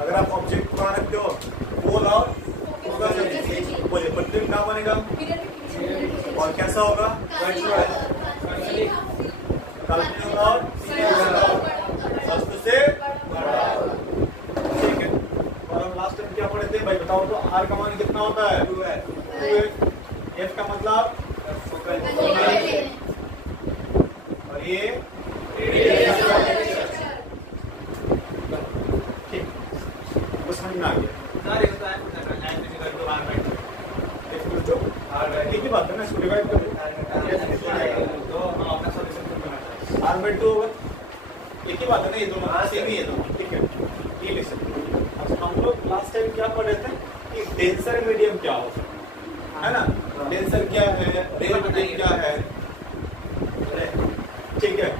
अगर आप ऑब्जेक्ट को रखते हो पोल और बोलिए प्रतिबिंब क्या बनेगा और कैसा होगा? काल्पनिक होगा और वस्तु से ठीक है। और हम लास्ट टाइम क्या पढ़े थे भाई बताओ तो? आर का मान कितना होता है? 2 एफ का मतलब और ये ठीक वो समझ में आ गया। एक ही बात है ना, इसको डिवाइड कर R/2 होगा। एक ही बात है ना, ये दोनों सेम ही है दोनों, ठीक है। ये लिख सकते। अब हम लोग लास्ट टाइम क्या पढ़ रहे थे कि डेंसर मीडियम क्या होता है ना? डेंसर क्या है, रेयर मीडियम क्या है, ठीक है।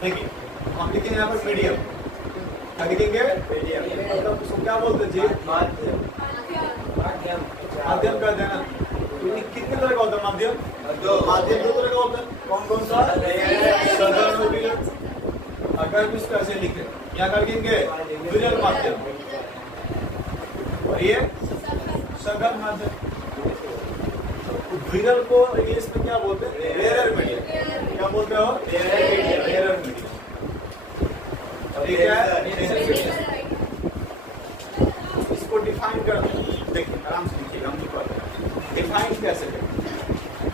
देखिए हम लिखेंगे यहाँ पर मीडियम, क्या लिखेंगे? मतलब उसको क्या बोलते हैं जी? माध्यम कर देना। कितने तरह का होता है माध्यम? माध्यम 2 तरह का होता है। कौन कौन सा? सघन और विरल। अगर भी इसको ऐसे लिखे क्या कर देंगे? विरल माध्यम। और ये सघन माध्यम। विरल को ये इसमें क्या बोलते हैं? Rare medium. क्या बोलते हो? Rare medium. और ये क्या है? इसको डिफाइन कर देखिए, आराम से लिखिएगा, हम लिखवा दें। डिफाइन कैसे करें?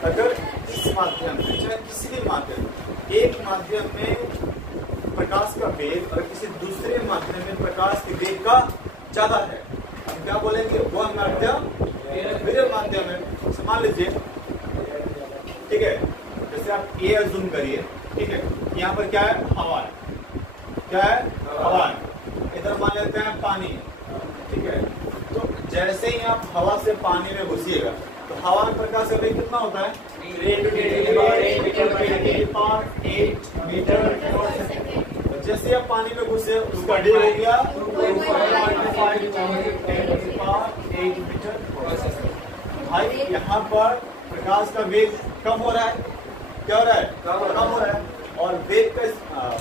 अगर इस माध्यम में चाहे किसी भी माध्यम, एक माध्यम में प्रकाश का वेग और किसी दूसरे माध्यम में प्रकाश के वेग का ज्यादा है, हम क्या बोलेंगे? वह माध्यम विरल माध्यम है। मान लीजिए ठीक है, जैसे आप ये अज्यूम करिए, ठीक है, यहाँ पर क्या है? हवा है। क्या है? हवा है। इधर मान लेते हैं पानी, ठीक है। तो जैसे ही आप हवा से पानी में घुसिएगा तो हवा में प्रकाश का वेग कितना होता है? 8 मीटर। जैसे आप पानी में घुसे उसका डे हो गया 8 मीटर। भाई यहाँ पर प्रकाश का वेग कम हो रहा है। क्या हो रहा है? कम हो रहा है। और वेग का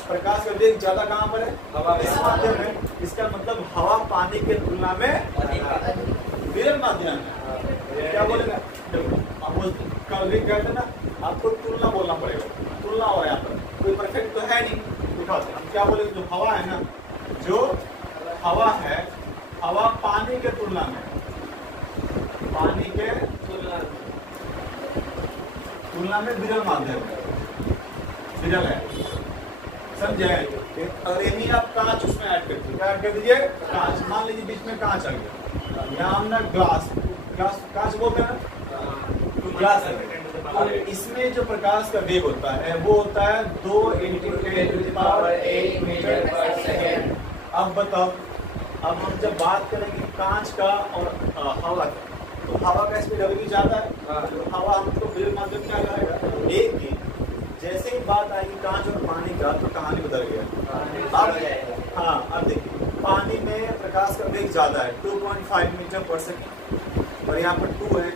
प्रकाश का वेग ज्यादा कहाँ पर है? इस माध्यम में। इसका मतलब हवा पानी के तुलना में विरल माध्यम है। क्या बोलेगा? कहते ना, आपको तुलना बोलना पड़ेगा। तुलना हो यहाँ पर, कोई परफेक्ट तो है नहीं। दिखाते हम क्या बोलेंगे? जो हवा है ना, जो हवा है, हवा पानी के तुलना में, पानी के तुलना में विरल माध्यम है, विरल है। समझे? और यही आप कांच उसमें ऐड कर दीजिए। क्या ऐड कर दीजिए? कांच। मान लीजिए बीच में कांच आ गया, यहाँ हमने ग्लास, कांच बोलते हैं ना, ग्लास है। तो इसमें जो प्रकाश का वेग होता है वो होता है 2 × 10⁸ मीटर/सेकेंड। अब बताओ, अब हम जब बात करेंगे कांच का और हवा का, तो हवा का स्पीड अभी भी ज्यादा है, तो हवा हमको विरल माध्यम क्या करेगा? लेकिन जैसे ही बात आएगी कांच और पानी का तो कहानी बदल गया। अब हाँ, अब देखिए पानी में प्रकाश का वेग ज्यादा है 2.5 मीटर/सेकेंड और यहाँ पर 2 है,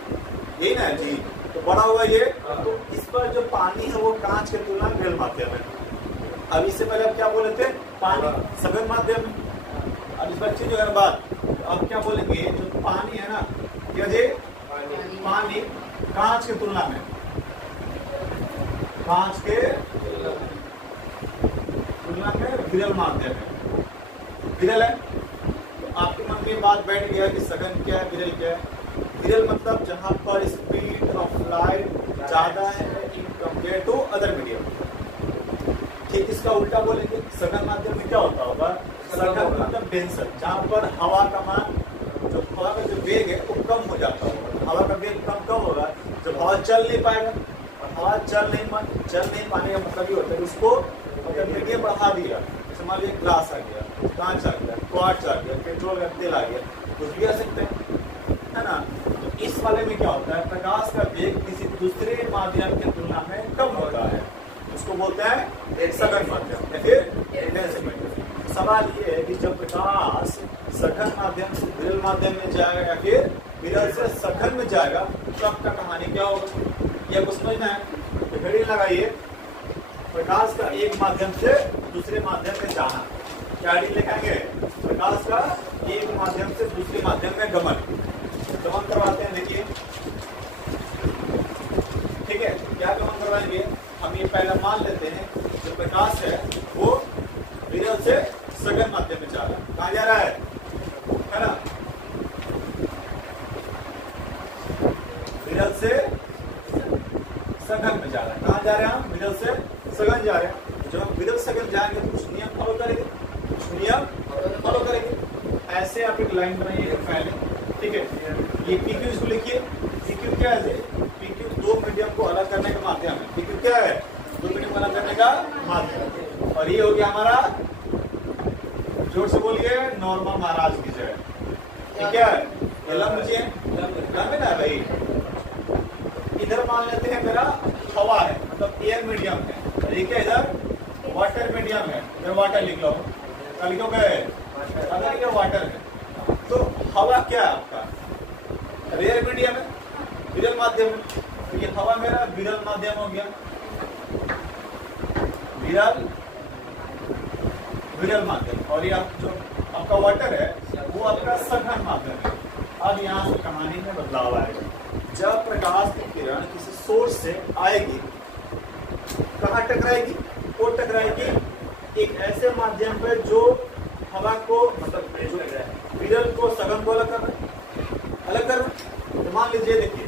यही ना जी? तो बड़ा हुआ ये। तो इस पर जो पानी है वो कांच के तुलना में विरल माध्यम है। अब इससे पहले आप क्या बोले थे? पानी सघन माध्यम है। अब इस बच्चे जो है बात, अब क्या बोलेंगे? जो पानी है ना, क्या जी? पानी कांच की तुलना में, कांच के तुलना में विरल माध्यम है। विरल है। तो आपके मन में बात बैठ गया कि सघन क्या है, विरल क्या है? विरल मतलब जहां पर स्पीड ऑफ लाइट ज्यादा है in compare to other medium. ठीक इसका उल्टा बोलेंगे, सघन माध्यम में क्या होता होगा? सघन मतलब डेंसर, जहां पर हवा का मान, जो हवा का जो वेग है वो कम हो जाता होगा। हवा का वेग कम होगा जब हवा चल नहीं पाएगा, और हवा चल नहीं पाने का मतलब ये होता है उसको मतलब मीडियम बढ़ा दिया। जैसे मान लीजिए ग्लास आ गया, कांच आ गया, क्वार्ट्ज आ गया, पेट्रोल का तेल आ गया, कुछ भी आ सकते हैं, है ना? तो इस वाले में क्या होता है? प्रकाश का वेग किसी दूसरे माध्यम की तुलना में कम होता है, उसको बोलते हैं एक सघन माध्यम या फिर डेंसर माध्यम। सवाल ये है कि जब प्रकाश सघन माध्यम से विरल माध्यम में जाएगा या फिर विरल से सघन में जाएगा, तब का कहानी क्या होगा? ये आपको समझना है। तो घड़ी लगाइए, प्रकाश का एक माध्यम से दूसरे माध्यम में जाना, क्या डी लिखेंगे? प्रकाश का एक माध्यम से दूसरे माध्यम में गमन करवाते हैं। देखिए ठीक है, क्या गमन करवाएंगे हम, ये पहला मान लेते हैं जो प्रकाश है वो विरल से सघन माध्यम में जा रहा है। कहाँ जा रहा है ना, विरल से सघन में जा रहा है। कहाँ जा रहे हैं हम, विरल से सघन जा रहे हैं। जब हम विरल सघन जाएंगे तो कुछ नियम फॉलो करेंगे, ऐसे आप एक लाइन बनाइए पहले, ठीक है। ये PQ इसको लिखिए, PQ क्या है, PQ दो मीडियम को अलग करने का माध्यम है। PQ क्या है, दो मीडियम को अलग करने का माध्यम। और ये हो गया हमारा, जोर से बोलिए, नॉर्मल महाराज की जय। ये क्या है, लंब है ना भाई। इधर मान लेते हैं मेरा हवा है, मतलब एयर मीडियम है, ठीक है। इधर वाटर मीडियम है, इधर वाटर लिख लो, क्या लिखोगे, अगर ये वाटर है तो हवा क्या है आपका, रेयर मीडियम है, विरल माध्यम है। तो ये हवा मेरा विरल माध्यम हो गया, विरल माध्यम। और ये जो आपका वाटर है वो आपका सघन माध्यम है। अब यहाँ से कहानी में बदलाव आएगा। जब प्रकाश की किरण किसी सोर्स से आएगी, कहाँ टकराएगी, वो टकराएगी एक ऐसे माध्यम पे जो हवा को, मतलब जो विरल को सघन को अलग कर रहा है। तो मान लीजिए, देखिए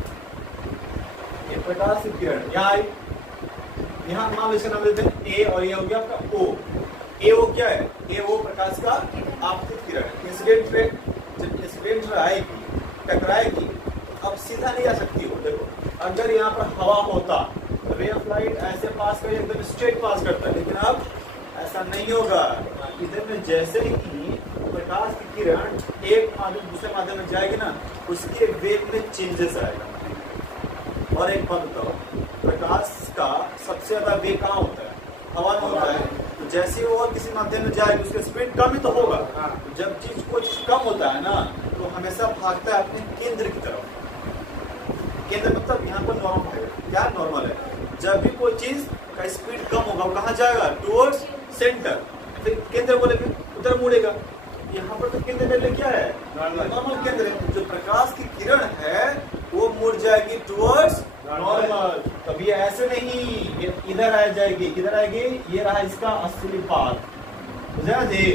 ये प्रकाश की किरण यहाँ आई, यहाँ मान लीजिए नाम देते हैं ए, और ये हो गया आपका ओ। ए वो क्या है, ए वो प्रकाश का आपतित किरण। इंसिडेंट रे जब इंसिडेंट रे आएगी, टकराएगी, अब सीधा नहीं आ सकती हो। देखो अगर यहाँ पर हवा होता, रे ऑफ लाइट ऐसे पास कर, एकदम स्ट्रेट पास करता है, लेकिन अब ऐसा नहीं होगा। इधर में जैसे ही प्रकाश की किरण एक माध्यम दूसरे माध्यम में जाएगी ना, उसके वेग में चेंजेस आएगा। और एक बात बताओ, प्रकाश का सबसे ज्यादा वेग कहाँ होता है, हवा में होता है। तो जैसे ही वो और किसी माध्यम में जाएगी, उसका स्पीड कम ही तो होगा। जब चीज कुछ कम होता है ना, तो हमेशा भागता है अपने केंद्र की तरफ। केंद्र मतलब यहाँ पर नॉर्मल है, क्या नॉर्मल है। जब भी कोई चीज का स्पीड कम होगा, वो कहाँ जाएगा, टुवर्ड्स सेंटर। फिर केंद्र बोलेंगे उधर मुड़ेगा। यहाँ पर तो केंद्र मेरे लिए क्या है, नॉर्मल केंद्र है। जो प्रकाश की किरण है वो मुड़ जाएगी टुवर्ड्स नॉर्मल। कभी ऐसे नहीं, ये इधर आ जाएगी, किधर आएगी, ये रहा इसका असली पाथ, जी।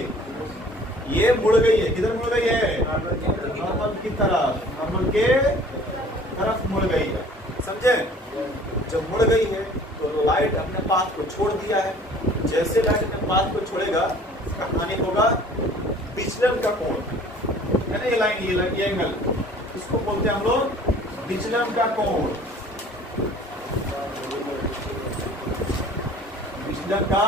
ये मुड़ गई है, किधर मुड़ गई है, नॉर्मल की तरफ, नॉर्मल के तरफ मुड़ गई है, समझे। जब मुड़ गई है तो लाइट अपने पाथ को छोड़ दिया है। जैसे लाइट अपने पाथ को छोड़ेगा, हानि होगा विचलन का कोण, है ना। ये लाइन, ये एंगल, इसको बोलते हैं हम लोग विचलन का कोण। विचलन का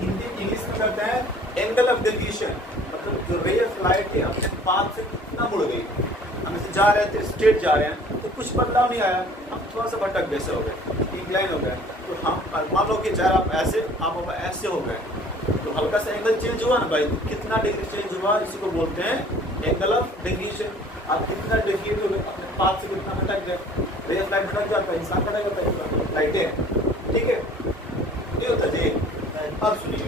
हिंदी इंग्लिश में करते हैं एंगल ऑफ डेविएशन। मतलब जो रे ऑफ लाइट है अपने पाथ से कितना मुड़ गई, हम इसे जा रहे थे, स्ट्रेट जा रहे हैं, तो कुछ बदलाव नहीं आया, हम थोड़ा सा भटक जैसे हो गए, इंक्लाइन हो गए। तो हम मान लो कि चाहे आप ऐसे, आप ऐसे हो गए, तो हल्का सा एंगल चेंज हुआ ना भाई, कितना डिग्री चेंज हुआ, इसी को बोलते हैं एंगल ऑफ डेविएशन। आप कितना डेविएट हो गए, अपने पाथ से कितना भटक गए। रे ऑफ लाइट भटक जाता है, इंसान भटक जाता है, लाइटें, ठीक है, ये होता है जी। अब सुनिए,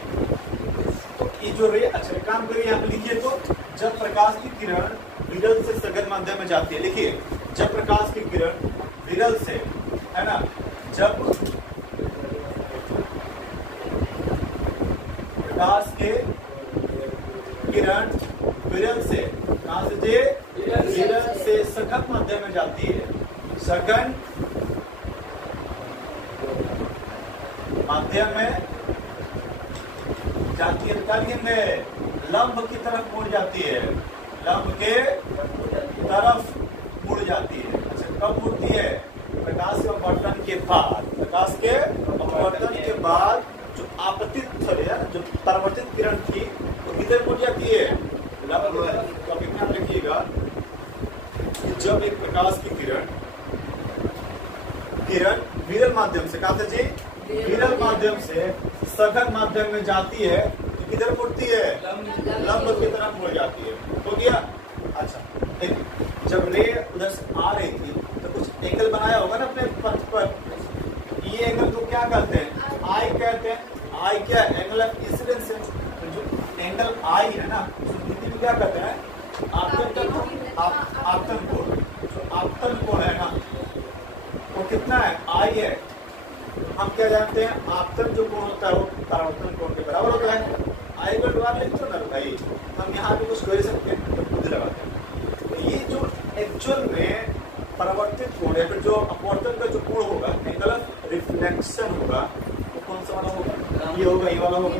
तो ये जो रे, अच्छा काम करिए, यहाँ पे लिखिए। तो जब प्रकाश की किरण विरल से सघन माध्यम में जाती है, लिखिए, जब प्रकाश की किरण विरल से, है ना, जब प्रकाश के किरण विरल से, कहां से जे, विरल से सघन माध्यम में जाती है, सघन माध्यम में जाती है, लंब की तरफ मुड़ जाती है, लंब के तरफ मुड़ जाती है। अच्छा, कब मुड़ती है, प्रकाश के अपवर्तन के बाद। प्रकाश के अपवर्तन के बाद जो आपतित, जो परावर्तित किरण थी वो किधर मुड़ जाती है, लंब की तरफ। तो ध्यान रखिएगा कि जब एक प्रकाश की किरण विरल माध्यम से, कहा था जी, विरल माध्यम से सघन माध्यम में जाती है, तो किधर मुड़ती है, लंब की तरफ मुड़ जाती है। तो गया। अच्छा देखिए, जब रे उधर से आ रही थी तो कुछ एंगल बनाया होगा ना अपने पथ पर। ये एंगल को क्या कहते हैं, आई कहते हैं। आई क्या, एंगल ऑफ इंसिडेंस है। तो जो एंगल आई है ना, जो आपतन कोण है ना वो कितना है, आई है। हम क्या जानते हैं, आपतन जो कोण होता है वो परावर्तन कोण के बराबर होता है। आई का द्वार लिखते हो ना भाई, हम यहाँ पे कुछ कर सकते हैं तो खुद लगाते हैं। तो ये जो एक्चुअल में परावर्तित कोण है, फिर जो अपवर्तन का जो कोण होगा, एंगल ऑफ रिफ्लेक्शन होगा, तो कौन सा वाला होगा, ये होगा, ये वाला होगा,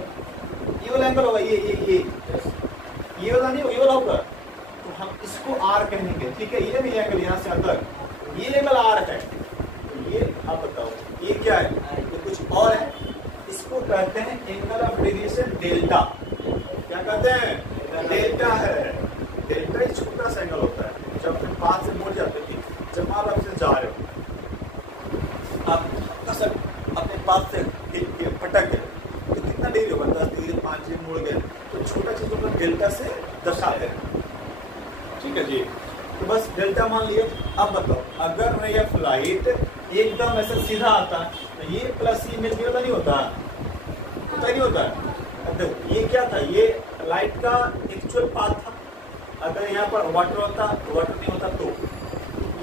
ये वाला एंगल होगा, ये वाला नहीं, ये वाला होगा। तो हम इसको आर कहेंगे, ठीक है। ये भी एंगल यहाँ से अंदर, ये एंगल आर है। तो ये आप बताओ ये क्या है, ये कुछ और है। इसको कहते हैं एंगल ऑफ डेविएशन डेल्टा। क्या कहते हैं, डेल्टा है। डेल्टा एक छोटा सा एंगल होता है, जब अपने पास से मुड़ जाते थे, जब मान लो आपसे जा रहे हो, आप अपने पास से पटक गए तो कितना डिग्री होगा, 10 डिग्री 5 डिग्री मुड़ गए, तो छोटा चीज को डेल्टा से दर्शाते हैं, ठीक है जी। तो बस डेल्टा मान लिए। अब बताओ अगर रे ऑफ लाइट एकदम ऐसे सीधा आता तो ये प्लस ये मिलके वाला नहीं होता, होता नहीं होता। अब देखो ये क्या था, ये लाइट का एक्चुअल पाथ था। अगर यहाँ पर वाटर होता, वाटर नहीं होता, तो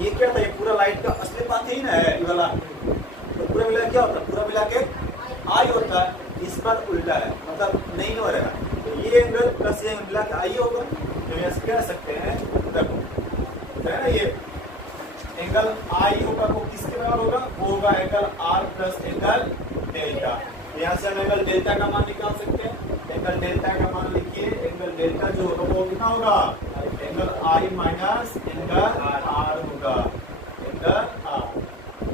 ये क्या था, ये पूरा लाइट का असली पाथ ही ना है ये वाला। तो पूरा मिला क्या होता, पूरा मिला के आई होता है। इस बार उल्टा है, मतलब नहीं हो रहा। तो ये एंगल प्लस ये मिला के आई होगा। तो यहाँ कह सकते हैं, देखो है ना, ये एंगल आई होगा वो किसके बराबर होगा, वो होगा angle R plus angle delta. यहाँ से हम एंगल डेल्टा का मान निकाल सकते हैं। एंगल डेल्टा का मान लिखिए, एंगल डेल्टा जो होगा वो कितना होगा, angle I minus angle R होगा, एंगल आर,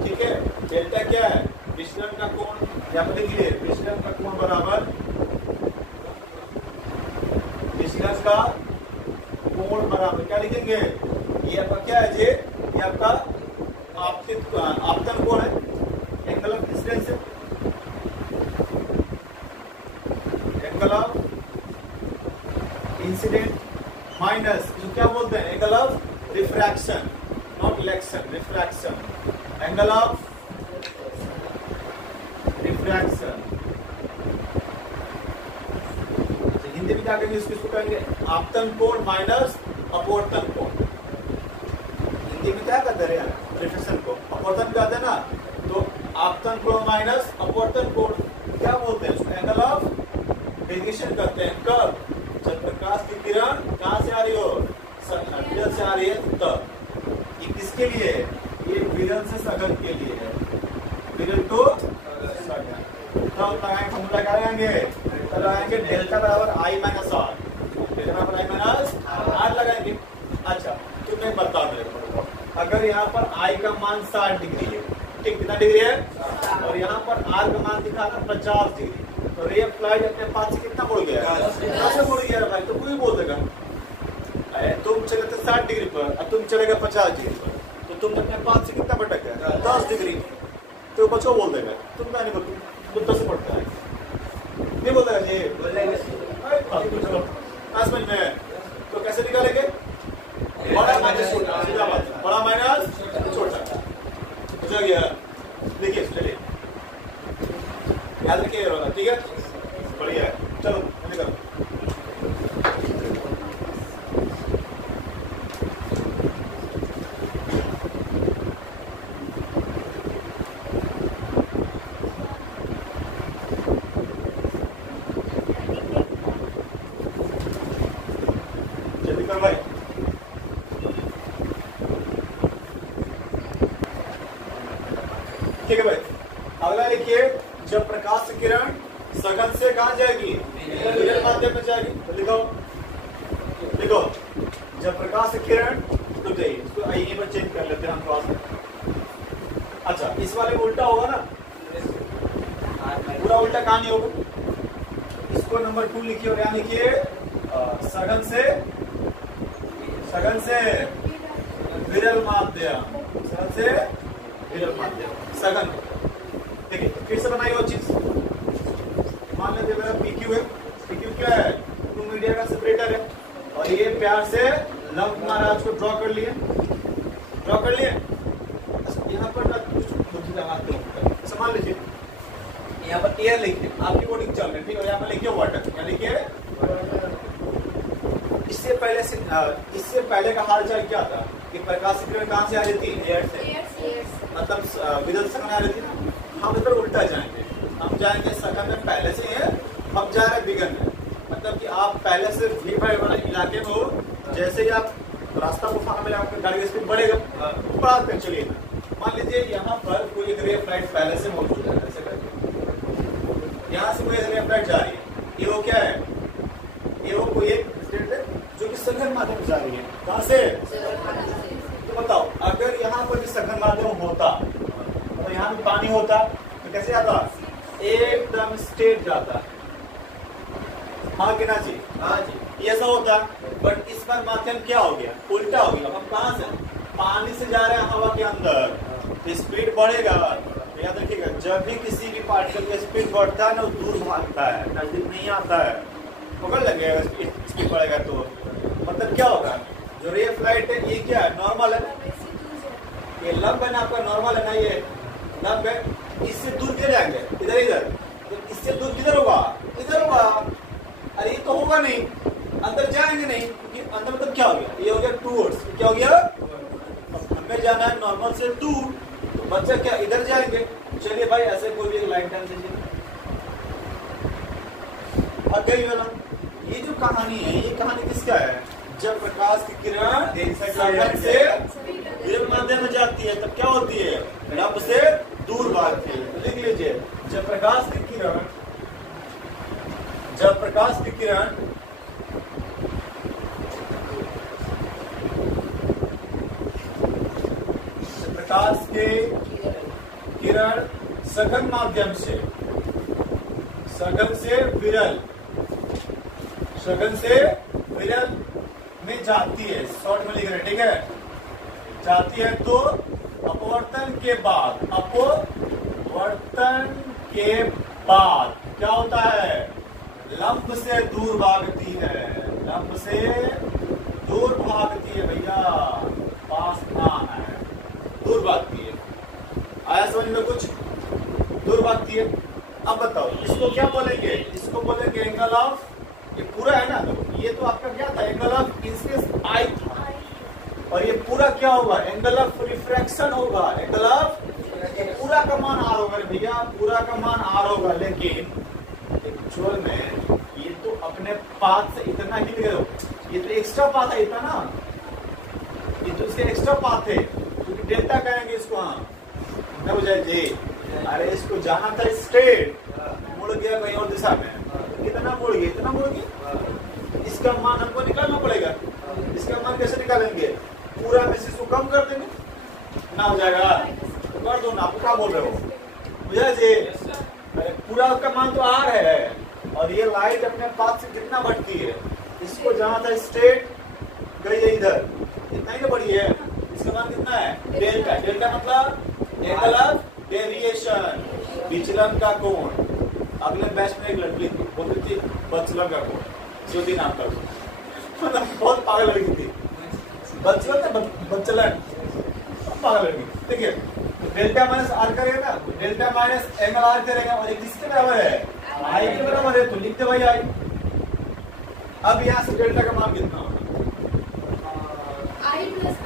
ठीक है। डेल्टा क्या है, विचलन का कोण, यहाँ पर लिखिए विचलन का कोण बराबर विचलन का कोण बराबर क्या लिखेंगे, ये आपका क्या है जी, ये आपका आपतन कोण है, एंगल ऑफ इंसिडेंस है, एंगल ऑफ इंसिडेंट माइनस जो क्या बोलते हैं, angle of refraction, not election, refraction, angle of refraction. Hindi में क्या कहेंगे, इसको कहेंगे आपतन कोण माइनस अपवर्तन कोण। हिंदी में क्या कहते हैं रिफ्रैक्शन को, अपवर्तन कहते हैं ना। तो आपतन कोण माइनस अपवर्तन कोण क्या बोलते हैं, एंगल ऑफ डेविएशन कहते हैं। कब, जब प्रकाश की किरण कहां से आ रही हो, विरल से आ रही है, तब। ये किसके लिए, ये विरल से सघन के लिए है, विरल टू सघन। तब लगाएंगे फॉर्मूला क्या लगाएंगे, तब लगाएंगे डेल्टा बराबर आई माइनस आर, डेल्टा बराबर आई माइनस आर लगाएंगे। अच्छा तो मैं बता दूं, अगर यहाँ पर आई का मान 60 डिग्री है, ठीक, कितना डिग्री है, और यहाँ पर आर का मान दिखा था 50 डिग्री, तो रे ऑफ लाइट अपने पास से कितना मुड़ गया, कैसे मुड़ गया भाई, तो कोई बोल देगा तुम चले थे 60 डिग्री पर, अब तुम चलेगा 50 डिग्री पर, तो तुम अपने पास से कितना भटक गया, 10 डिग्री। तो बच्चों बोल देगा, तुम क्या नहीं बोलते, तुम 10 पड़ता है, नहीं बोल देगा जी, चलो समझ में। तो कैसे निकालेंगे, बड़ा माइनस छोटा, सीधा बात, बड़ा माइनस छोटा, बुझा गया। देखिए चलिए याद रखिए, ठीक है, बढ़िया है, चलो निकलो। भाई ठीक है भाई, अगला लिखिए, जब प्रकाश किरण सघन से कहां जाएगी, विरल माध्यम में जाएगी। तो लिखो लिखो, जब प्रकाश किरण रुक जाइए, इसको आइए पर चेंज कर लेते हैं हम क्लास में। अच्छा इस वाले में उल्टा होगा ना, पूरा उल्टा कहानी होगा। इसको नंबर 2 लिखिए और यहाँ लिखिए सघन से विरल माध्यम, सघन से विरल माध्यम, सघन। देखिए फिर से बनाइए वो चीज, मान लेते मेरा PQ है, PQ क्या है, 2 मीडिया का सेपरेटर है, और ये प्यार से लंब महाराज को ड्रॉ कर लिए, यहाँ पर मान लीजिए, यहाँ पर एयर लिखिए, आपकी बोर्डिंग चल रही है, और यहाँ पर लिखिए वाटर, यहाँ लिखिए। इससे पहले का हालचाल क्या था, कि प्रकाश की किरण कहाँ से आ रही थी? एयर से, मतलब विद्युत सघन आ रही थी ना। हम इधर उल्टा जाएंगे, हम जाएंगे सघन में पहले से है, हम जा रहे हैं विघन में। मतलब कि आप पहले से V वाले इलाके में हो, जैसे ही आप रास्ता को पाने में आपकी गाड़ी की स्पीड बढ़ेगा, बढ़ाते चलिए ना। मान लीजिए यहाँ पर कोई एक रे फ्लाइट पहले से मौजूद है, ऐसे करके यहाँ से कोई रे फ्लाइट जा रही है, ये वो क्या है? ये वो कोई एक स्टेट है जो कि सघन माध्यम जा रही है। कहाँ से? तो बताओ, अगर यहाँ पर भी सघन माध्यम होता तो यहाँ भी पानी होता तो कैसे आता? एकदम स्ट्रेट जाता। हाँ कि ना जी? हाँ जी, ये ऐसा होता। बट इस बार माध्यम क्या हो गया? उल्टा हो गया। हम कहाँ से? पानी से जा रहे हैं हवा के अंदर, तो स्पीड बढ़ेगा। याद रखिएगा, जब भी किसी भी पार्टिकल का स्पीड बढ़ता है ना, वो दूर भागता है, नजदीक नहीं आता है। पकड़ लगेगा स्पीड बढ़ेगा तो मतलब क्या होगा? जो रे फ्लाइट है ये क्या है? नॉर्मल है, ये लंब है ना आपका, नॉर्मल है ना, ये लंब है। इससे दूर क्या जाएंगे? इधर इधर। तो इससे दूर किधर होगा? इधर होगा। अरे ये तो होगा नहीं, अंदर जाएंगे नहीं, क्योंकि अंदर मतलब क्या हो गया? ये हो गया टूवर्ड्स। क्या हो गया? हमें जाना है नॉर्मल से दूर, तो बच्चा क्या इधर जाएंगे। चलिए भाई, ऐसे कोई भी एक लाइन डाल दीजिए। अब गई ना, ये जो कहानी है, ये कहानी किसका है? जब प्रकाश की किरण सघन से विरल माध्यम में जाती है तब क्या होती है? लंब से दूर भागती है। तो लिख लीजिए, जब प्रकाश की किरण सघन माध्यम से विरल में जाती है, शॉर्ट में लिख रहे, ठीक है? जाती है तो अपवर्तन के बाद क्या होता है? लंब से दूर भागती है। लंब से दूर भागती है भैया, पास ना है, दूर भागती है। आया समझ में कुछ? दूर भागती है। अब बताओ, इसको क्या बोलेंगे? इसको बोलेंगे एंगल ऑफ, ये पूरा है ना, तो ये तो आपका क्या था? एंगल ऑफ इंसिडेंस आई था, और ये पूरा क्या होगा? एंगल ऑफ रिफ्रैक्शन होगा। एंगल ऑफ, पूरा का मान आर होगा भैया, पूरा का मान आर होगा। लेकिन एक्चुअल में ये तो अपने पाथ से इतना ही गए, ये तो एक्स्ट्रा पाथ है इतना ना, ये तो इसके एक्स्ट्रा पाथ है, क्योंकि डेल्टा कहेंगे इसको। हाँ ना बुझाए जी? अरे इसको जाना था स्ट्रेट, मुड़ गया कहीं और दिशा में, कितना मुड़ गया? इतना मुड़ गया। इसका मान हमको निकालना पड़ेगा। इसका मान कैसे निकालेंगे? पूरा में से इसको कम कर देंगे ना, हो जाएगा। तो कर दो ना, आप क्या बोल रहे हो? बुझा जी? अरे पूरा का मान तो आर है, और ये लाइट अपने पाथ से कितना बढ़ती है? इसको जाना था स्ट्रेट, गई है इधर, इतना ही तो बढ़ी है। इसका मान कितना है? डेल्टा। डेल्टा मतलब एंगल ऑफ डेविएशन, विचलन का कोण। अगले बैच में एक लड़की थी, बोलती थी बचलन का कोण, ज्योति नाम का, मतलब बहुत पागल लड़की थी। बचलन, पागल लड़की, ठीक है? तो डेल्टा माइनस आर करेगा ना, डेल्टा माइनस एंगल आर करेगा, और ये किसके बराबर है? आई के बराबर है, तो लिखते भाई आई। अब यहाँ से डेल्टा का मान कितना होगा? आई प्लस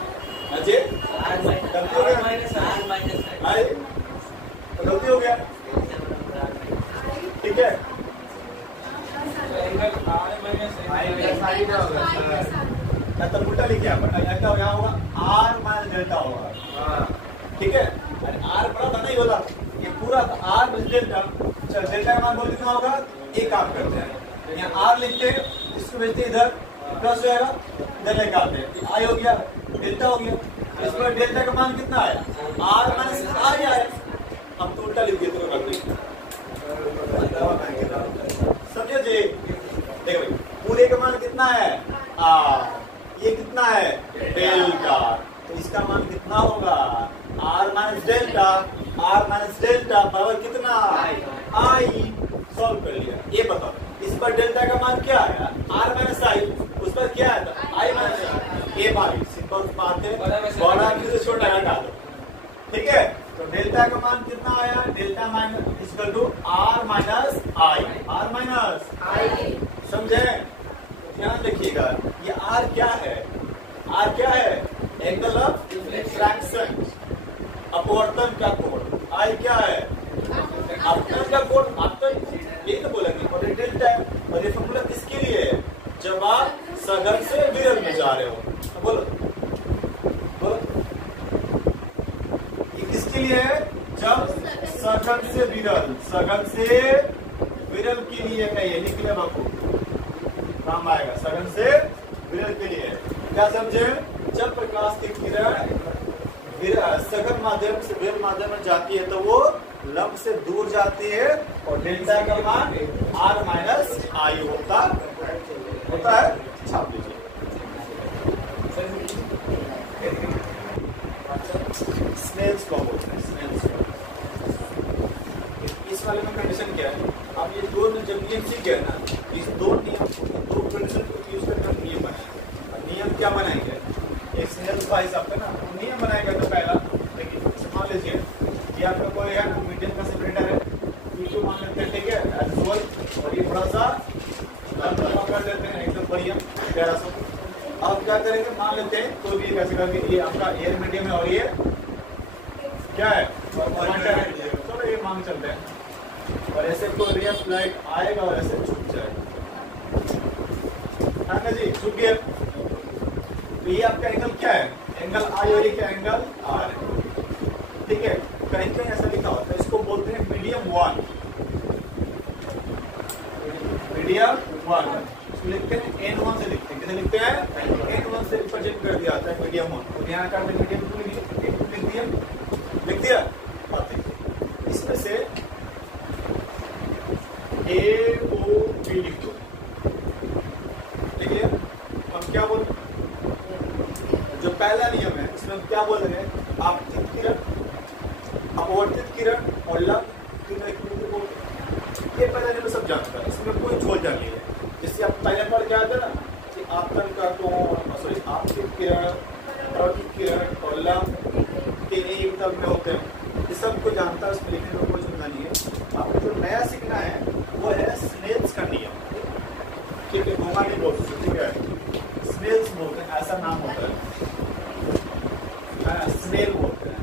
गलती हो गया, गलती हो गया, ठीक है? तब उल्टा लिखे, यहाँ होगा आर माइनस डेल्टा होगा, ठीक है? अरे आर बड़ा था नहीं बोला, ये पूरा आर प्लस डेल्टा। चल डेल्टा का मान बोल कितना होगा? एक काम करते हैं, यहाँ आर लिखते हैं, इसको भेजते इधर, प्लस हो जाएगा, इधर लेके आते हैं, आई हो गया, डेल्टा हो गया। इस पर डेल्टा का मान कितना आया? आर माइनस आर ही आया। हम तो उल्टा लिख दिए, तो समझे जी? देखो भाई, पूरे का मान कितना है? आर। ये कितना है? डेल्टा। तो इसका मान कितना होगा? R minus delta. R minus delta बराबर कितना? आई। सॉल्व कर लिया। ये बताओ, इस पर डेल्टा का मान क्या आया? आर माइनस आई। उस पर क्या आया था? आई माइनस। ये भाई सिंपल बात है, बड़ा फिर छोटा हटा दो, ठीक है? तो डेल्टा का मान कितना आया? Delta minus equal to R minus I. R minus I, समझे? ध्यान रखिएगा, ये आर क्या है? आर क्या है? एंगल ऑफ रिफ्रैक्शन, अपवर्तन का कोण। आई क्या है? अपवर्तन का कोण, आपतन, यही तो बोलेंगे। और ये डेल्टा है, और ये फॉर्मूला किसके लिए है? जब आप सघन से विरल में जा रहे हो। तो बोलो बोलो, ये किसके लिए है? जब सघन से विरल, सघन से विरल के लिए है, ये निकले बाबू काम आएगा। सघन से विरल के लिए क्या समझे? जब प्रकाश की किरण सघन माध्यम से विरल माध्यम में जाती है तो वो लंब से दूर जाती है, और डेल्टा का मान r माइनस आई होता है। छाप लीजिए। स्नेल्स लॉ बोलते हैं, स्नेल्स लॉ। इस वाले में कंडीशन क्या है? आप ये दो जब नियम सीख गए ना, इस दो नियम, दो कंडीशन को यूज करके हम नियम बनाएंगे। नियम क्या बनाएंगे? एक स्नेल्स लॉ हिसाब से ना नियम बनाएंगे। तो पहला देखिए, मान लीजिए ये आपका कोई है मीडियम का सेपरेटर है, इसको मान लेते हैं, ठीक है, एज और ये थोड़ा सा लंबा कर देते हैं, एकदम बढ़िया प्यारा सा। अब क्या करेंगे? मान लेते हैं कोई भी कैसे करके, ये आपका एयर मीडियम है और ये क्या है? चलो ये मान चलते हैं। और ऐसे कोई रे ऑफ लाइट आएगा और ऐसे छूट जाएगा, है ना जी, छूट गया। तो ये आपका एंगल क्या है? एंगल आई, और ये क्या एंगल आर है, ठीक है। कहीं कहीं ऐसा लिखा होता है, इसको बोलते हैं मीडियम वन, मीडियम वन लिखते हैं, N1 से लिखते हैं। कैसे लिखते हैं? N1 से रिप्रेजेंट कर दिया जाता है मीडियम वन। तो यहाँ का मीडियम टू लिख दिया। इसमें से ए ओ बी लिख दो, ठीक है। हम क्या बोल, जो पहला नियम है इसमें हम क्या बोल रहे हैं? आपतित किरण, अपवर्तित किरण और लंब किरण, ये पहले नियम सब जानता है, इसमें कोई झोल झाल नहीं है। जिससे आप पहले पढ़ के आते ना कि आपतन का कोण, सॉरी आपतित किरण, अपवर्तित किरण और लंब तीन एक तब में होते हैं, ये सब को जानता है, उसमें लिखने में कोई चिंता नहीं है। आपको जो नया सीखना है वो है स्नेल्स का नियम, ठीक है, घुमा नहीं बोल सकते, ठीक है, स्नेल्स बोलते हैं, ऐसा नाम होता है, स्नेल बोलते हैं,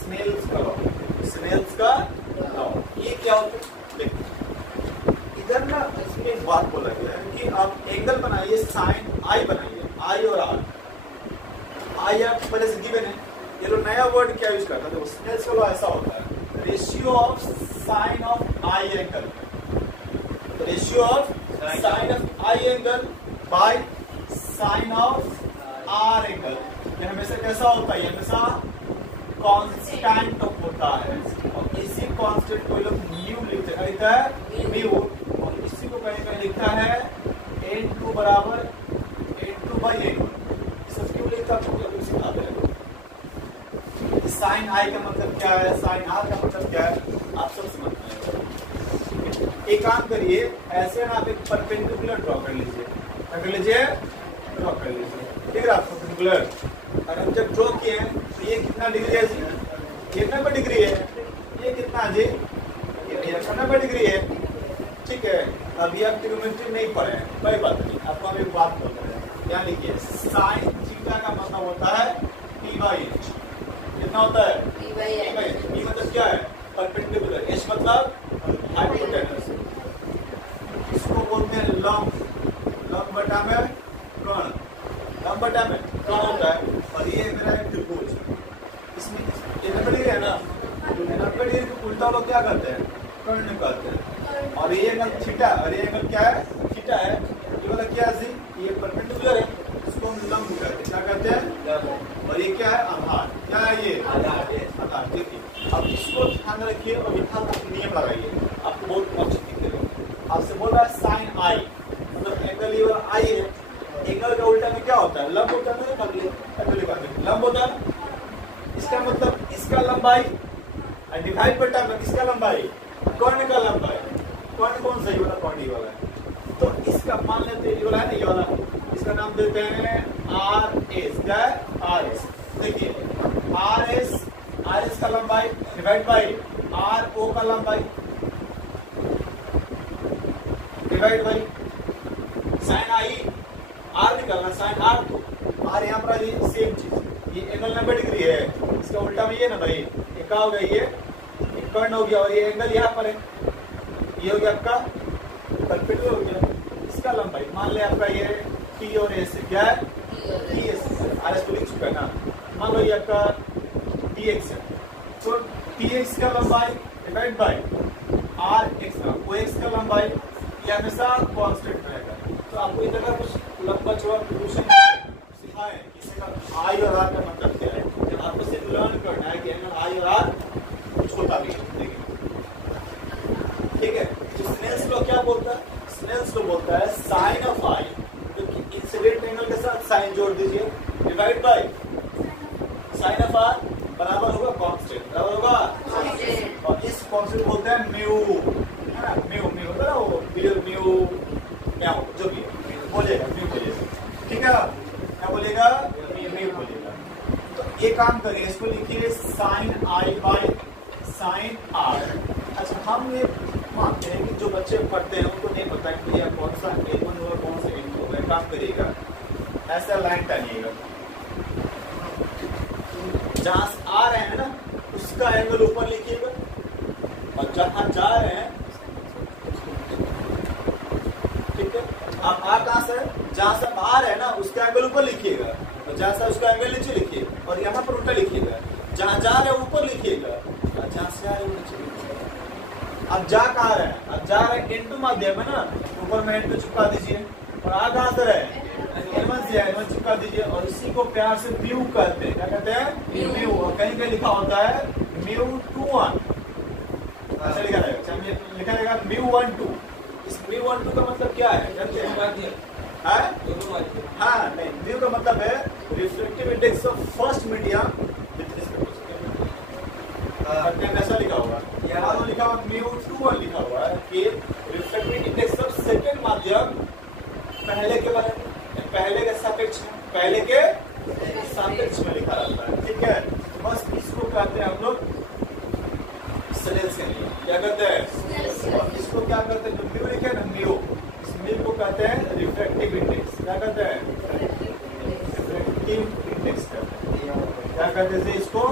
स्नेल्स का लॉ, स्नेल्स का लॉ। ये क्या होता है? इधर ना इसमें एक बात बोला गया है कि आप एंगल बनाइए, साइन आई बनाइए, आई और आर। आई आप पहले से गिवन है, ये लोग नया वर्ड क्या यूज करता है? तो स्नेल्स का लॉ ऐसा होता है, ratio of sine of I angle, ratio of sine of I angle by sine of R angle. ये हमेशा कैसा होता है? हमेशा कांस्टेंट होता है, और इसी कांस्टेंट को लोग न्यू लिखते हैं, म्यू, और इसी को कहीं कहीं लिखा है n2 बराबर n2 बाई n1। सब क्यों लिखता है? सिखाते हैं। साइन आई का मतलब क्या है, साइन आर का मतलब क्या है, आप सब समझते हैं। एक काम करिए, ऐसे ना आप एक परपेंडिकुलर ड्रॉ कर लीजिए, क्या कर लीजिए? ड्रॉ कर लीजिए, ठीक है, परपेंडिकुलर। और हम जब ड्रॉ किए हैं तो ये कितना डिग्री है जी? ये 90 डिग्री है। ये कितना जी? ये 90 डिग्री है, ठीक है। अभी आप ट्रिग्नोमेट्री नहीं पढ़े हैं, कोई बात नहीं, आपको अभी बात बोल रहे हैं। यहाँ लिखिए, साइन थीटा का मतलब होता है p/h। कितना होता है? p मतलब क्या है? परपेंडिकुलर, h मतलब हाइपोटेनस। इसको बोलते हैं लंब, लंब बटा में कर्ण, लंब बटा में कर्ण होता है। और ये मेरा एक त्रिभुज, इसमें ये 90 डिग्री है ना, तो 90 डिग्री को उल्टा लोग क्या करते हैं? कर्ण निकालते हैं। और ये एंगल थीटा, और ये एंगल क्या है? थीटा है। ये वाला क्या है? ये परपेंडिकुलर है, इसको हम लंब करते हैं, क्या करते हैं? और ये क्या है? आधार। क्या है ये? आधार। देखिए, अब इसको ध्यान रखिए और यहाँ तक नियम लगाइए, आपको बहुत अच्छी दिखेगा। आपसे बोल रहा है साइन आई, मतलब एंगल ये वाला आई है, एंगल का उल्टा में क्या होता है? लंब होता है, लंब होता है। इसका मतलब इसका लंबाई डिवाइड बटा में किसका लंबाई? कर्ण का लंबाई। कर्ण कौन सा? ये वाला कर्ण, ये वाला है। तो इसका मान लेते हैं, ये वाला है ना, ये वाला, इसका नाम देते हैं आर एस। क्या है? R S. देखिए, आर एस का लंबाई डिवाइड बाई आर ओ का लंबाई divide by sine I, R निकालना, साइन आर को आर यहाँ पर सेम चीज, ये एंगल 90 डिग्री है, इसका उल्टा में ये ना भाई, ये क्या हो गया, ये कर्ण हो गया और ये एंगल यहाँ पर है, ये हो गया आपका परपेंडिकुलर हो गया। इसका लंबाई मान ले आपका ये टी और एस क्या है, टी एस आर एस तो लिख चुका है ना, मान लो ये आपका टी एक्स है, तो टी एक्स का लंबाई डिवाइड बाई आर एक्स का, वो एक्स का लंबाई ये हमेशा कांस्टेंट रहेगा। तो आपको इधर का कुछ लंबा चौड़ा क्वेश्चन सिखाए किसी का आई और आर का मतलब क्या है, आपको सिर्फ लर्न करना है कि एंगल आई और आर कुछ होता भी है, ठीक है। स्नेल्स लॉ क्या बोलता है, स्नेल्स लॉ बोलता है साइन ऑफ आई, क्योंकि इंसिडेंट एंगल के साथ साइन जोड़ दीजिए, divide by sine of R बराबर होगा कांस्टेंट, बराबर होगा कांस्टेंट, और इस कांस्टेंट बोलते हैं म्यू, है ना, म्यू म्यू होता है ना, वो म्यू क्या हो जो भी बोलेगा म्यू बोलेगा, ठीक है, क्या बोलेगा, म्यू बोलेगा। तो ये काम करिए, इसको लिखिए sine I by sine R. अच्छा, हम ये मानते हैं कि जो बच्चे पढ़ते हैं उनको नहीं पता कि भैया कौन सा A1 होगा कौन सा A2 होगा, काम करिएगा ऐसा लाइन टानिएगा, जहां से आ रहे हैं ना उसका एंगल ऊपर लिखिएगा, और जहां जा रहे हैं, ठीक है, आप आ कहां से, जहां से आ रहे हैं ना उसका एंगल ऊपर लिखिएगा, और जहां से उसका एंगल नीचे लिखिएगा, और यहाँ पर उल्टा लिखिएगा, जहां जा रहे हैं ऊपर लिखिएगा, और जहां से आ रहे हैं नीचे लिखिएगा। अब जा कहाँ रहे हैं, अब जा रहे हैं इनटू माध्यम है ना, ऊपर में इनटू चिपका दीजिए, और आ कहां से रहे N1 से N1 चिपका दीजिए, और इसी को प्यार से म्यू कहते हैं, क्या कहते हैं म्यू, और कहीं कहीं लिखा होता है म्यू 2 1, ऐसा लिखा रहेगा, लिखा रहेगा म्यू 1 2। इस म्यू 1 2 का मतलब क्या है जानते हैं, हाँ नहीं, म्यू का मतलब है reflective index of first medium with respect ऐसा लिखा होगा, यहाँ तो लिखा हुआ म्यू 2 1 लिखा हुआ है कि रिफ्लेक्टिव इंडेक्स ऑफ सेकंड माध्यम पहले के बारे में, पहले के सापेक्ष में, पहले के सापेक्ष में लिखा रहता है, ठीक है। तो बस इसको कहते हैं हम लोग स्नेल्स के लिए, क्या कहते हैं, और इसको क्या कहते हैं, जो म्यू लिखे ना म्यू, इस म्यू को कहते हैं रिफ्लेक्टिव इंडेक्स, क्या कहते हैं रिफ्लेक्टिव इंडेक्स कहते हैं, क्या कहते हैं इसको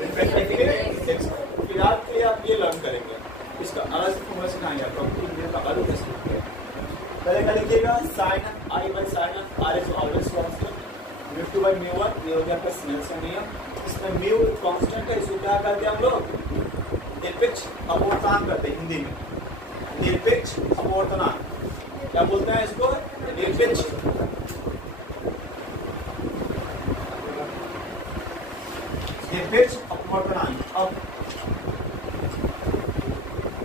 रिफ्लेक्टिव इंडेक्स। फिर आपके लिए आप ये लर्न करेंगे, इसका अलग से फॉर्मूला सिखाएंगे आपको, अलग कैसे पहले क्या लिखिएगा, sine I by sine of R is always constant, mu 2 by mu 1, ये हो गया आपका स्नेल्स का नियम। इसमें म्यू कांस्टेंट है, इसको क्या करते हैं हम लोग, निरपेक्ष अपवर्तनांक करते हैं हिंदी में, निरपेक्ष अपवर्तनांक, क्या बोलते हैं इसको, निरपेक्ष अपवर्तनांक,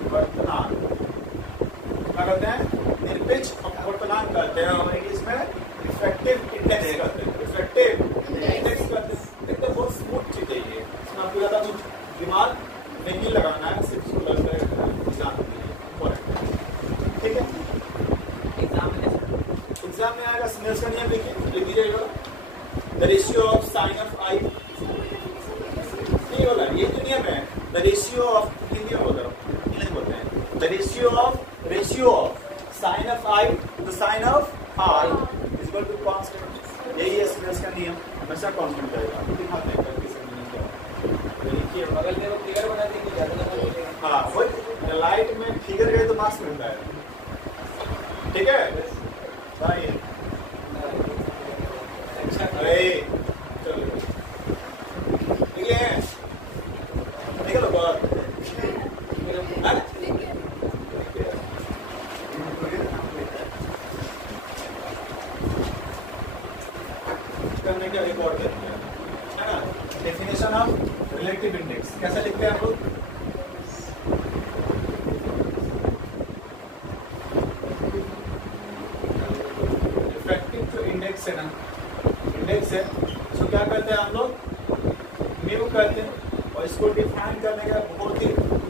अपवर्तनांक क्या करते हैं, निरपेक्ष अपवर्तनांक करते हैं, और इसमें रिफ्लेक्टिव इंडेक्स करते हैं, रिफ्लेक्टिव इंडेक्स करते हैं। एकदम बहुत स्मूथ चीज है ये, इसमें आपको ज्यादा कुछ दिमाग नहीं लगाना है, सिर्फ इसको लर्न करेगा, ठीक है। एग्जाम में आएगा स्नेल्स का नियम, लिखिए, लिख दीजिएगा the ratio of sine of I, नहीं होगा ये जो नियम है, द रेशियो ऑफ, हिंदी में बोल रहा हूँ, इंग्लिश बोलते हैं, the ratio of sine of I to the sine of R is equal to constant, यही है स्नेल्स का नियम, हमेशा कांस्टेंट रहेगा। दिखाते हैं करके समझने क्या, देखिए बगल में वो फिगर बना देंगे, ज्यादा हाँ वो लाइट में फिगर गए तो मार्क्स मिलता है, ठीक है भाई, अच्छा अरे चलो निकलो बहुत करने का रिकॉर्ड करते हैं, है ना। डेफिनेशन ऑफ रिलेटिव इंडेक्स कैसे लिखते हैं आप लोग, रिफ्लेक्टिव जो इंडेक्स है ना, इंडेक्स है, इसको क्या करते हैं हम लोग, म्यू कहते हैं, और इसको डिफाइन करने का बहुत ही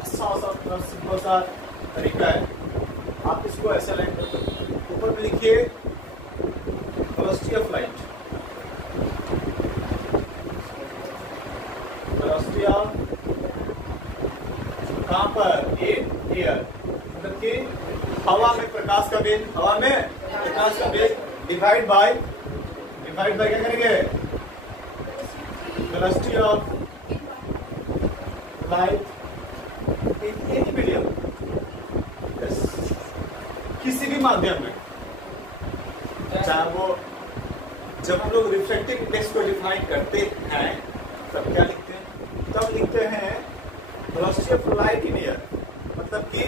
सिंपल सा तरीका है। आप इसको ऐसा लाइन ऊपर में लिखिए velocity of light, velocity of कहां पर, इन एयर, मतलब कि हवा में प्रकाश का वेग, हवा में प्रकाश का वेग डिवाइड बाय क्या करेंगे, velocity of light in any medium, किसी भी माध्यम में, चाहे वो, जब हम लोग रिफ्रैक्टिव इंडेक्स को डिफाइन करते हैं तब क्या लिखते हैं? तब लिखते हैं velocity of light in air, मतलब कि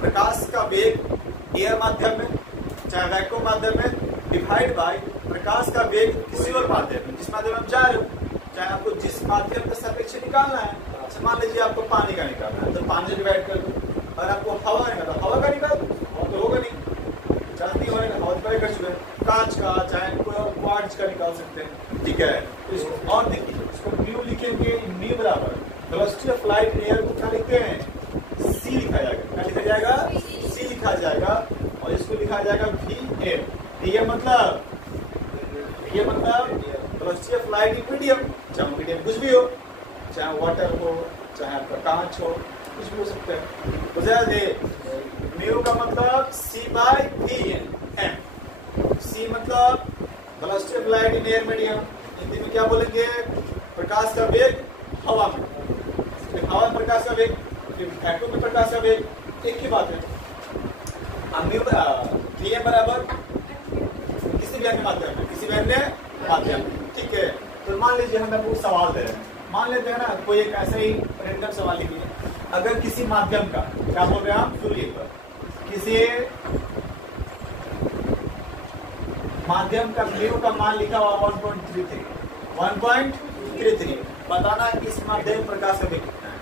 प्रकाश का वेग एयर माध्यम में, चाहे वैक्यूम माध्यम में, डिवाइड बाय प्रकाश का वेग किसी और माध्यम में, जिस माध्यम में आप जा रहे हो, चाहे आपको जिस माध्यम का सापेक्ष निकालना है। अच्छा, मान लीजिए आपको पानी का निकालना है तो पानी डिवाइड कर दो, और आपको हवा निकालना है, हवा का निकाल दो, हवा तो होगा नहीं, चाहती हो हवा डिवाइड कर चुके हैं। कांच का, चाहे कोई और क्वार्ट्ज का निकाल सकते हैं, ठीक है। तो इसको और देखिए, इसको म्यू लिखेंगे, म्यू बराबर velocity of light in air को क्या लिखते हैं? सी लिखा जाएगा। क्या लिखा जाएगा? सी लिखा जाएगा, और इसको लिखा जाएगा वी एम। ये मतलब velocity of light in medium, चाहे मीडियम कुछ भी हो, चाहे वाटर हो, चाहे आपका कांच हो, कुछ भी हो सकता है। तो जैसे म्यू का मतलब सी बाय वी एम, सी मतलब velocity of light in air medium, Hindi में क्या बोलेंगे? प्रकाश का वेग हवा में, हवा में प्रकाश का वेग, वैक्यूम में प्रकाश का वेग, एक ही बात है। वी बराबर किसी भी अन्य माध्यम में, किसी भी अन्य माध्यम, ठीक है। तो मान लीजिए हम आपको सवाल दे रहे हैं, मान लेते हैं ना, कोई एक ऐसे ही रैंडम सवाल लिखिए। अगर किसी माध्यम का, क्या बोल रहे हैं हम? सुनिए, किसी माध्यम का म्यू का मान लिखा हुआ 1.33, बताना इस माध्यम प्रकाश का वेग कितना है।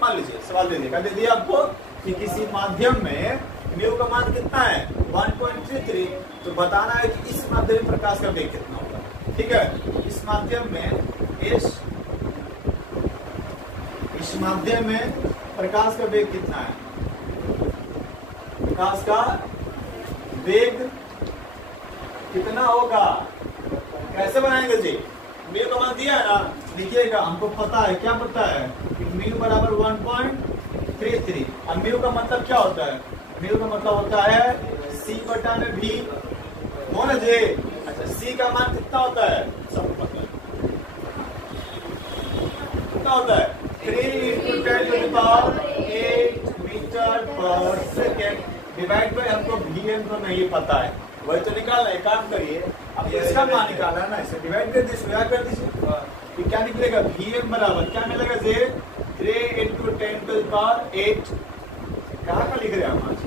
मान लीजिए सवाल दे दिया, दे दिया आपको कि किसी माध्यम में म्यू का मान कितना है? 1.33, तो बताना है कि इस माध्यम में प्रकाश का वेग कितना होगा, ठीक है। इस माध्यम में प्रकाश का वेग कितना है? प्रकाश का वेग कितना होगा? कैसे बनाएंगे जी? म्यू का मान दिया है ना, लिखिएगा। हमको पता है, क्या पता है कि म्यू बराबर 1.33, और म्यू का मतलब क्या होता है? म्यू का मतलब होता है सी बटा में भी, हो ना जी? अच्छा, सी का मान कितना होता है? सबको पता है, कितना होता है? 3 × 10⁸ मीटर पर सेकेंड, डिवाइड बाय हमको वीएम तो नहीं पता है, वही तो निकालना है। काम करिए, अब इसका मान निकालना है ना, इसे डिवाइड कर दीजिए, क्या कर दीजिए, क्या निकलेगा? वीएम बराबर क्या मिलेगा जी? 3 × 10⁸, कहाँ का लिख रहे हैं हम आज?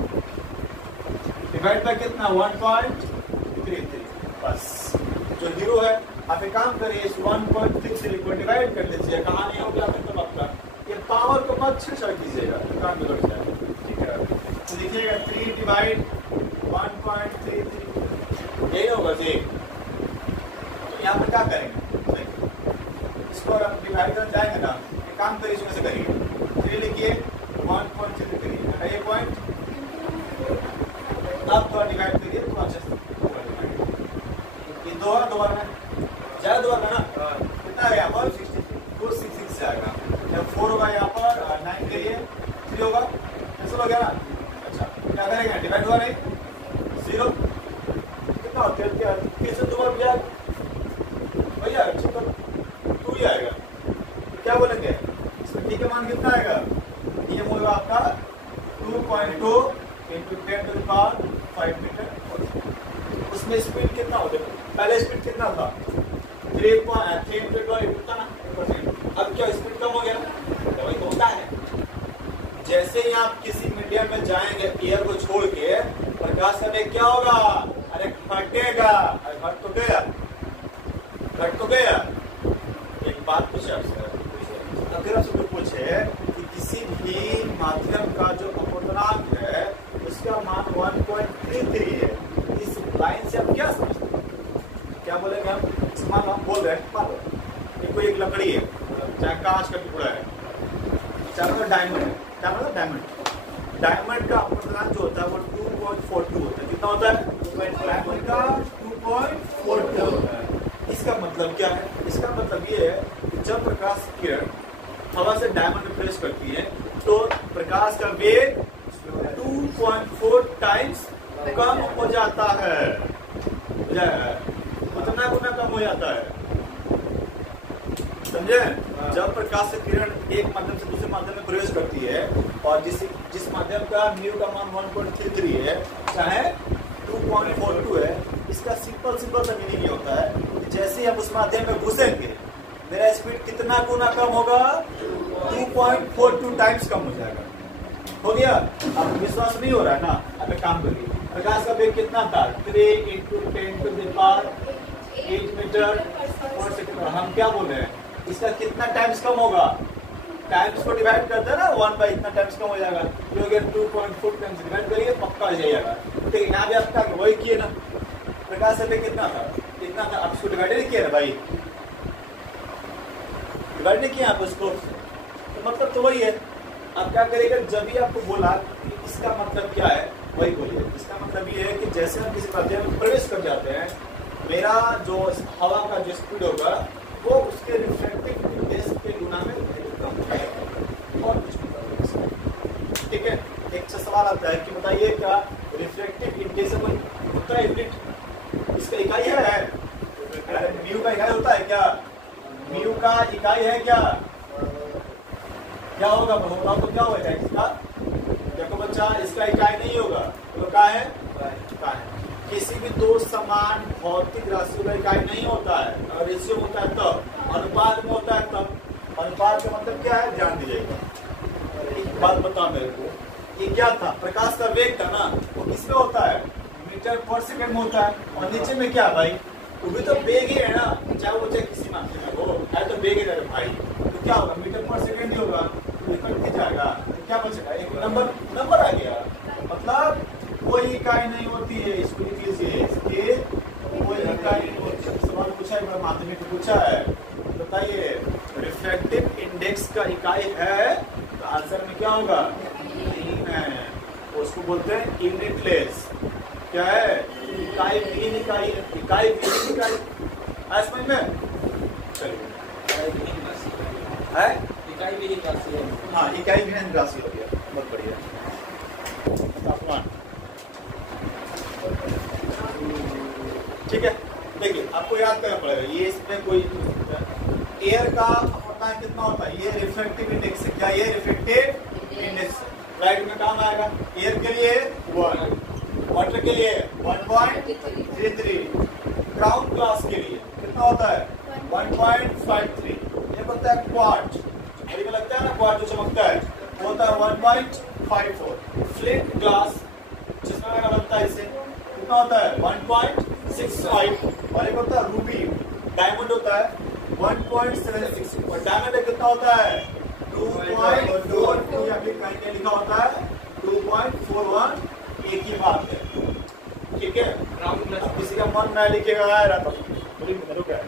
डिवाइड बाय कितना? 1.33, बस जो जीरो है। आप एक काम करिए, इस 1.33 को डिवाइड कर लीजिए, कहाँ नहीं होगा मतलब आपका ये पावर को मत छेड़ कीजिएगा, काम बिगड़ जाएगा, ठीक है। तो लिखिएगा 3 डिवाइड 1.33, यही होगा जी। तो यहाँ पर क्या करेंगे? इसको और आप डिवाइड करना जाएंगे ना, एक काम करिए, इसमें से करिए 3 लिखिए 1.33, ये पॉइंट अब तो डिवाइड करिए तो अच्छे से दो बार में ज्यादा, दो बार ना कितना है? यहाँ पर 266 जाएगा। जब 4 होगा यहाँ पर 9 के लिए 3 होगा, कैसे हो गया ना? अच्छा, क्या करेंगे? डिवाइड हुआ नहीं, 0 कितना होता है? फिर से 2 बार भी आएगा भैया, 2 ही आएगा। क्या बोलेंगे? इसमें टी का मान कितना आएगा? ये होगा आपका 2.2 × 10⁵ मीटर। उसमें स्पीड कितना होता है? पहले स्पीड कितना था? 3.3 था ना, अब क्या स्पीड कम हो गया? तो वही तो होता है। जैसे ही आप किसी मीडियम में जाएंगे एयर को छोड़ के, प्रकाश का वेग क्या होगा? अरे घटेगा। अरे घट तो गया। एक बात पूछे आपसे, अगर आपसे पूछे कि किसी भी माध्यम का जो अपवर्तनांक है उसका मान 1.33 है, इस लाइन से आप क्या समझते हैं? क्या बोलेंगे हम? मान लो हम बोल रहे हैं, मान लो कोई एक लकड़ी है, चाहे कांच का टुकड़ा है, चाहे तो डायमंड है, क्या मतलब डायमंड का अपवर्तनांक जो होता है वो 2.42 होता है। कितना होता है? डायमंड का 2.42 होता है। इसका मतलब क्या है? इसका मतलब ये है कि जब प्रकाश की किरण हवा से डायमंड में प्रेस करती है तो प्रकाश का वेग 2.4 टाइम्स कम हो जाता है, उतना गुना कम हो जाता है। तो समझे? जब प्रकाश की किरण एक माध्यम से दूसरे माध्यम में प्रवेश करती है और जिस माध्यम का म्यू का मान 1.33 है चाहे 2.42 है, इसका सिंपल सा मीनिंग ये होता है कि जैसे ही हम उस माध्यम में घुसेंगे मेरा स्पीड कितना गुना कम होगा? 2.42 टाइम्स कम हो जाएगा। हो गया? अब विश्वास नहीं हो रहा है ना? अब एक काम करिए, प्रकाश का वेग कितना था? 3 × 10⁸ मीटर पर सेकंड। हम क्या बोल रहे हैं? इसका कितना टाइम्स कम होगा? टाइम्स को डिवाइड करते हैं ना 1 बाई इतना टाइम्स कम हो जाएगा। जो अगर 2.4 टाइम्स डिवाइड करिए पक्का हो जाएगा। ठीक है, यहाँ भी आपका वही किए ना, प्रकाश का वेग कितना था? कितना था? आप इसको डिवाइड नहीं किया ना भाई, डिवाइड नहीं किया आप उसको, तो मतलब तो वही है। अब क्या करेगा? जब भी आपको बोला कि इसका मतलब क्या है वही बोलिए। इसका मतलब ये है कि जैसे हम किसी माध्यम में प्रवेश कर जाते हैं, मेरा जो हवा का जो स्पीड होगा वो उसके रिफ्रैक्टिव इंडेक्स के गुना में कम होगा और कुछ नहीं। ठीक है, एक सवाल आता है कि बताइए क्या रिफ्रैक्टिव इंडेक्स होता है यूनिट? इसका इकाई है? म्यू का इकाई होता है क्या? म्यू का इकाई है क्या? क्या होगा? होगा तो क्या होगा इसका? देखो बच्चा, इसका इकाई नहीं होगा तो क्या है? किसी भी दो समान भौतिक राशियों का इकाई नहीं होता है। अगर रेशियो होता है तब, अनुपात में होता है तब। अनुपात का मतलब क्या है ध्यान दीजिएगा। एक बात बताओ मेरे को, ये क्या था? प्रकाश का वेग था ना, वो किसमें होता है? मीटर पर सेकंड में होता है। और नीचे में क्या भाई? वो भी तो वेग ही है ना, चाहे वो चाहे किसी माध्यम में हो, है तो वेग ही है भाई। तो क्या होगा? मीटर पर सेकंड ही होगा, कट जाएगा तो क्या बचेगा? एक नंबर आ गया। मतलब कोई इकाई नहीं होती है, इसको लिख लीजिए, इसके कोई इकाई नहीं होती है। सवाल पूछा है, बड़ा माध्यमिक पूछा है, बताइए रिफ्रैक्टिव इंडेक्स का इकाई है तो आंसर में क्या होगा? है, उसको बोलते हैं यूनिटलेस। क्या है? इकाई विहीन इकाई, इकाई विहीन इकाई। आज समझ में? चलिए, है इकाई विहीन राशि है। हाँ, इकाई विहीन राशि हो गया, बहुत बढ़िया। तापमान, ठीक है। देखिए आपको याद करना पड़ेगा, ये इसमें कोई एयर का पता है कितना होता है? ये रिफ्रैक्टिव इंडेक्स है। क्या ये रिफ्रैक्टिव इंडेक्स? राइट में काम आएगा। एयर के लिए 1, वाटर के लिए 1.33, ग्राउंड ग्लास के लिए कितना होता है? 1.53। ये होता है क्वार्ट्ज, अभी में लगता है ना क्वार्ट्ज जो चमकता है, वो होता है 1.54। फ्लिंट ग्लास जिसमें मेरा बनता है, इसे कितना होता है? 1.65। और एक होता है रूबी, डायमंड होता है 1.76। और डायमंड कितना होता है? 2.42, या फिर कहीं लिखा होता है 2.41। एक ही बात है, ठीक है। अब किसी का मन ना लिखेगा यार, क्या है